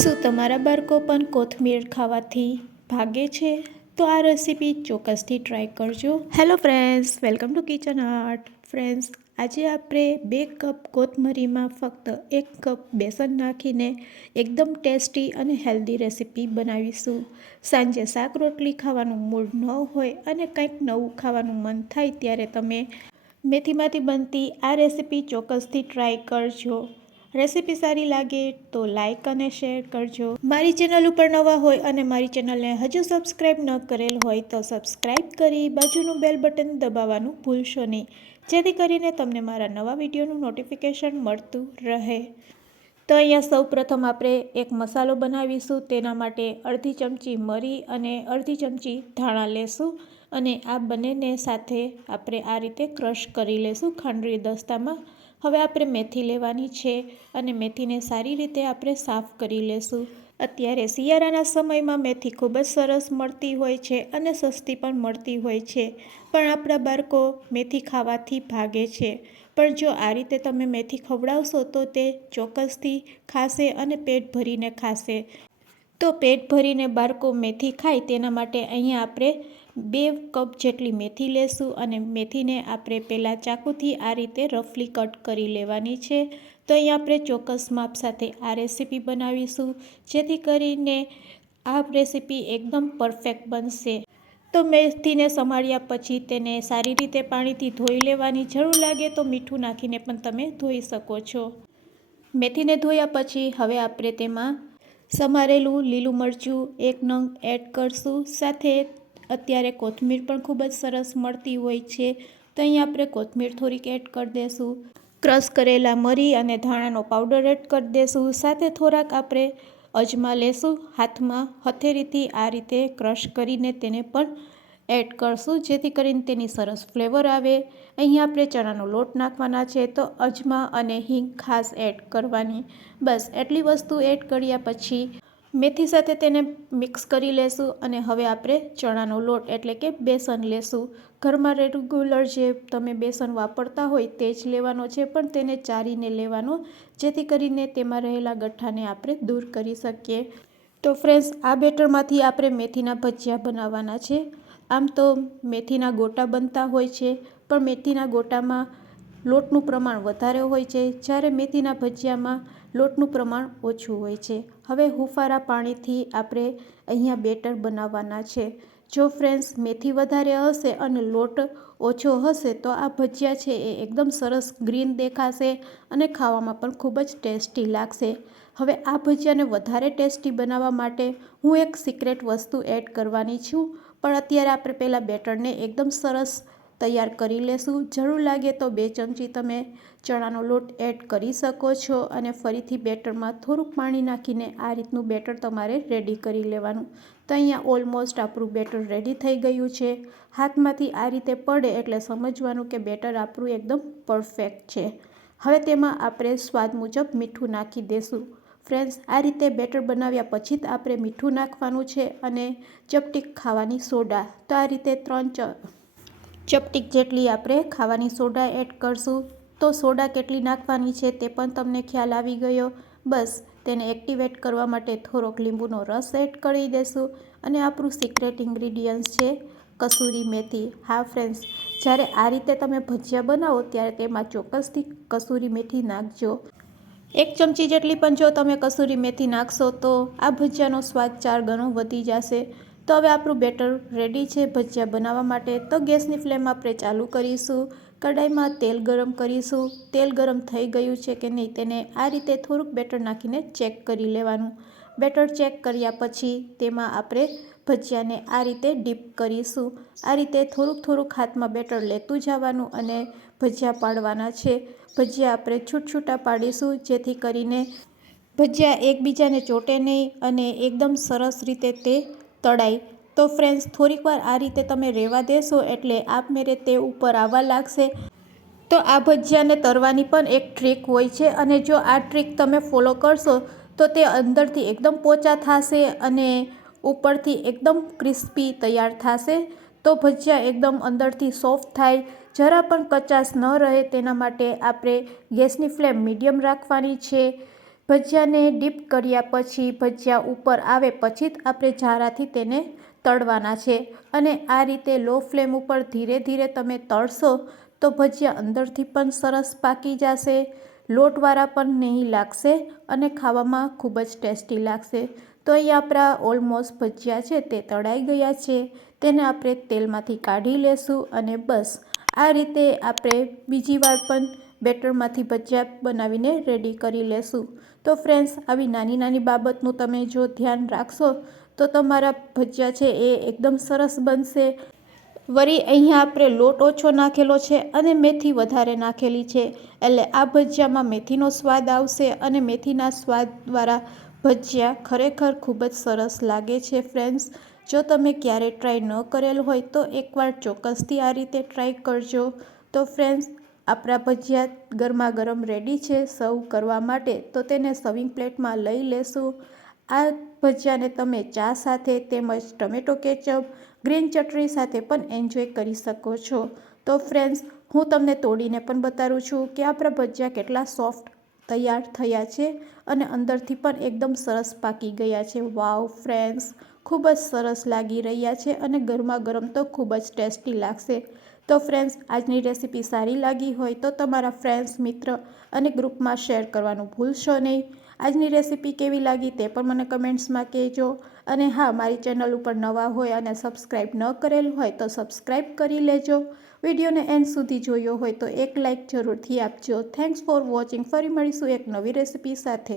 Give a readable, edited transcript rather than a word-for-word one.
શું તમારા બાળકો પણ કોથમીર ખાવાથી ભાગે છે? તો આ રેસીપી ચોક્કસથી ટ્રાય કરજો. Hello friends, welcome to kitchen art. Friends, આજે આપણે 2 કપ કોથમરીમાં ફક્ત 1 કપ બેસન નાખીને એકદમ ટેસ્ટી અને હેલ્ધી રેસીપી બનાવીશું. સાંજે શાક રોટલી ખાવાનું મૂડ ન હોય અને કંઈક નવું ખાવાનું મન થાય ત્યારે તમે મેથીમાંથી બનતી આ રેસીપી ચોક્કસથી ટ્રાય કરજો. રેસીપી સારી લાગે તો લાઈક અને શેર કરજો. મારી ચેનલ ઉપર નવા હોય અને મારી ચેનલને હજુ સબસ્ક્રાઈબ ન કરેલ હોય તો સબસ્ક્રાઈબ કરી બાજુનું બેલ બટન દબાવવાનું ભૂલશો નહીં, જેથી કરીને તમને મારા નવા વિડીયોનું નોટિફિકેશન મળતું રહે. તો અહીંયા સૌ પ્રથમ આપણે એક મસાલો બનાવીશું. તેના માટે અડધી ચમચી મરી અને અડધી ચમચી ધાણા લેશું અને આ બંનેને સાથે આપણે આ રીતે ક્રશ કરી લેશું ખાંડરી દસ્તામાં. હવે આપણે મેથી લેવાની છે અને મેથીને સારી રીતે આપણે સાફ કરી લેશું. અત્યારે શિયાળાના સમયમાં મેથી ખૂબ જ સરસ મળતી હોય છે અને સસ્તી પણ મળતી હોય છે, પણ આપણા બાળકો મેથી ખાવાથી ભાગે છે. પણ જો આ રીતે તમે મેથી ખવડાવશો તો તે ચોક્કસથી ખાશે અને પેટ ભરીને ખાશે. તો પેટ ભરીને બાળકો મેથી ખાય તેના માટે અહીંયા આપણે 2 કપ જેટલી મેથી લેશું અને મેથીને આપણે પહેલાં ચાકુથી આ રીતે રફલી કટ કરી લેવાની છે. તો અહીંયા આપણે ચોક્કસ માપ સાથે આ રેસીપી બનાવીશું, જેથી કરીને આ રેસીપી એકદમ પરફેક્ટ બનશે. તો મેથીને સમાર્યા પછી તેને સારી રીતે પાણીથી ધોઈ લેવાની. જરૂર લાગે તો મીઠું નાખીને પણ તમે ધોઈ શકો છો. મેથીને ધોયા પછી હવે આપણે તેમાં સમારેલું લીલું મરચું 1 નંગ એડ કરશું. સાથે અત્યારે કોથમીર પણ ખૂબ જ સરસ મળતી હોય છે, તો અહીંયા આપણે કોથમીર થોડીક એડ કરી દઈશું. ક્રશ કરેલા મરી અને ધાણાનો પાવડર એડ કરી દઈશું. સાથે થોડાક આપણે અજમા લેશું. હાથમાં હથેળીથી આ રીતે ક્રશ કરીને તેને પણ એડ કરશું, જેથી કરીને તેની સરસ ફ્લેવર આવે. અહીં આપણે ચણાનો લોટ નાખવાના છે, તો અજમા અને હિંગ ખાસ એડ કરવાની. બસ એટલી વસ્તુ એડ કર્યા પછી મેથી સાથે તેને મિક્સ કરી લેશું અને હવે આપણે ચણાનો લોટ એટલે કે બેસન લેશું. ઘરમાં રેગ્યુલર જે તમે બેસન વાપરતા હોય તે જ લેવાનો છે, પણ તેને ચારીને લેવાનો, જેથી કરીને તેમાં રહેલા ગઠ્ઠાને આપણે દૂર કરી શકીએ. તો ફ્રેન્ડ્સ, આ બેટરમાંથી આપણે મેથીના ભજીયા બનાવવાના છે. આમ તો મેથીના ગોટા બનતા હોય છે, પણ મેથીના ગોટામાં લોટનું પ્રમાણ વધારે હોય છે, જ્યારે મેથીના ભજીયામાં લોટનું પ્રમાણ ઓછું હોય છે. હવે હુંફાળા પાણીથી આપણે અહીંયા બેટર બનાવવાના છે. જો ફ્રેન્ડ્સ મેથી વધારે હશે અને લોટ ઓછો હશે તો આ ભજીયા છે એ એકદમ સરસ ગ્રીન દેખાશે અને ખાવામાં પણ ખૂબ જ ટેસ્ટી લાગશે. હવે આ ભજીયાને વધારે ટેસ્ટી બનાવવા માટે હું એક સિક્રેટ વસ્તુ એડ કરવાની છું, પણ અત્યારે આપણે પહેલાં બેટરને એકદમ સરસ તૈયાર કરી લેશું. જરૂર લાગે તો 2 ચમચી તમે ચણાનો લોટ એડ કરી શકો છો અને ફરીથી બેટરમાં થોડુંક પાણી નાખીને આ રીતનું બેટર તમારે રેડી કરી લેવાનું. તો અહીંયા ઓલમોસ્ટ આપણું બેટર રેડી થઈ ગયું છે. હાથમાંથી આ રીતે પડે એટલે સમજવાનું કે બેટર આપણું એકદમ પરફેક્ટ છે. હવે તેમાં આપણે સ્વાદ મુજબ મીઠું નાખી દઈશું. ફ્રેન્ડ્સ, આ રીતે બેટર બનાવ્યા પછી જ આપણે મીઠું નાખવાનું છે અને ચપટીક ખાવાની સોડા. તો આ રીતે 3 ચપટીક જેટલી આપણે ખાવાની સોડા એડ કરશું. તો સોડા કેટલી નાખવાની છે તે પણ તમને ખ્યાલ આવી ગયો. બસ તેને એક્ટિવેટ કરવા માટે થોડોક લીંબુનો રસ એડ કરી દઈશું અને આપણું સિક્રેટ ઇન્ગ્રીડિયન્ટ્સ છે કસૂરી મેથી. હા ફ્રેન્ડ્સ, જ્યારે આ રીતે તમે ભજીયા બનાવો ત્યારે તેમાં ચોક્કસથી કસૂરી મેથી નાખજો. 1 ચમચી જેટલી પણ જો તમે કસૂરી મેથી નાખશો તો આ ભજીયાનો સ્વાદ 4 ગણો વધી જશે. તો હવે આપણું બેટર રેડી છે ભજીયા બનાવવા માટે. તો ગેસની ફ્લેમ આપણે ચાલુ કરીશું. કઢાઈમાં તેલ ગરમ કરીશું. તેલ ગરમ થઈ ગયું છે કે નહીં તેને આ રીતે થોડુંક બેટર નાખીને ચેક કરી લેવાનું. બેટર ચેક કર્યા પછી તેમાં આપણે ભજીયાને આ રીતે ડીપ કરીશું. આ રીતે થોડુંક હાથમાં બેટર લેતું જવાનું અને ભજીયા પાડવાના છે. ભજીયા આપણે છૂટા પાડીશું, જેથી કરીને ભજીયા એકબીજાને ચોટે નહીં અને એકદમ સરસ રીતે તે તળાય. તો ફ્રેન્ડ્સ, થોડીક વાર આ રીતે તમે રહેવા દેશો એટલે આપમેળે તે ઉપર આવવા લાગશે. તો આ ભજીયાને તળવાની પણ એક ટ્રીક હોય છે અને જો આ ટ્રીક તમે ફોલો કરશો તો તે અંદરથી એકદમ પોચા થશે અને ઉપરથી એકદમ ક્રિસ્પી તૈયાર થશે. તો ભજીયા એકદમ અંદરથી સોફ્ટ થાય, જરા પણ કચાશ ન રહે તેના માટે આપણે ગેસની ફ્લેમ મીડિયમ રાખવાની છે. ભજીયાને ડીપ કર્યા પછી ભજીયા ઉપર આવે પછી જ આપણે ઝારાથી તેને તળવાના છે અને આ રીતે લો ફ્લેમ ઉપર ધીરે ધીરે તમે તળશો તો ભજીયા અંદરથી પણ સરસ પાકી જશે, લોટવાળા પણ નહીં લાગશે અને ખાવામાં ખૂબ જ ટેસ્ટી લાગશે. તો અહીં આપણા ઓલમોસ્ટ ભજીયા છે તે તળાઈ ગયા છે. તેને આપણે તેલમાંથી કાઢી લેશું અને બસ આ રીતે આપણે બીજી વાર પણ બેટરમાંથી ભજીયા બનાવીને રેડી કરી લેશું. તો ફ્રેન્ડ્સ, આવી નાની નાની બાબતનું તમે જો ધ્યાન રાખશો તો તમારા ભજીયા છે એ એકદમ સરસ બનશે. વળી અહીંયા આપણે લોટ ઓછો નાખેલો છે અને મેથી વધારે નાખેલી છે એટલે આ ભજીયામાં મેથીનો સ્વાદ આવશે અને મેથીના સ્વાદવાળા ભજીયા ખરેખર ખૂબ જ સરસ લાગે છે. ફ્રેન્ડ્સ, જો તમે ક્યારે ટ્રાય ન કરેલ હોય તો એકવાર ચોક્કસથી આ રીતે ટ્રાય કરજો. તો ફ્રેન્ડ્સ, આપણા ભજીયા ગરમા ગરમ રેડી છે સર્વ કરવા માટે. તો તેને સર્વિંગ પ્લેટમાં લઈ લેશું. આ ભજીયાને તમે ચા સાથે તેમજ ટમેટો કેચઅપ, ગ્રીન ચટણી સાથે પણ એન્જોય કરી શકો છો. તો ફ્રેન્ડ્સ, હું તમને તોડીને પણ બતાવું છું કે આપણા ભજીયા કેટલા સોફ્ટ તૈયાર થયા છે અને અંદરથી પણ એકદમ સરસ પાકી ગયા છે. વાવ ફ્રેન્ડ્સ, ખૂબ જ સરસ લાગી રહ્યા છે અને ગરમા ગરમ તો ખૂબ જ ટેસ્ટી લાગશે. તો ફ્રેન્ડ્સ, આજની રેસીપી સારી લાગી હોય તો તમારા ફ્રેન્ડ્સ, મિત્ર અને ગ્રુપમાં શેર કરવાનું ભૂલશો નહીં. આજની રેસીપી કેવી લાગી તે પણ મને કમેન્ટ્સમાં કહેજો. અને હા, મારી ચેનલ ઉપર નવા હોય અને સબસ્ક્રાઈબ ન કરેલ હોય તો સબસ્ક્રાઈબ કરી લેજો. વિડીયોને એન્ડ સુધી જોયો હોય તો એક લાઇક જરૂરથી આપજો. Thanks for watching. ફરી મળીશું એક નવી રેસીપી સાથે.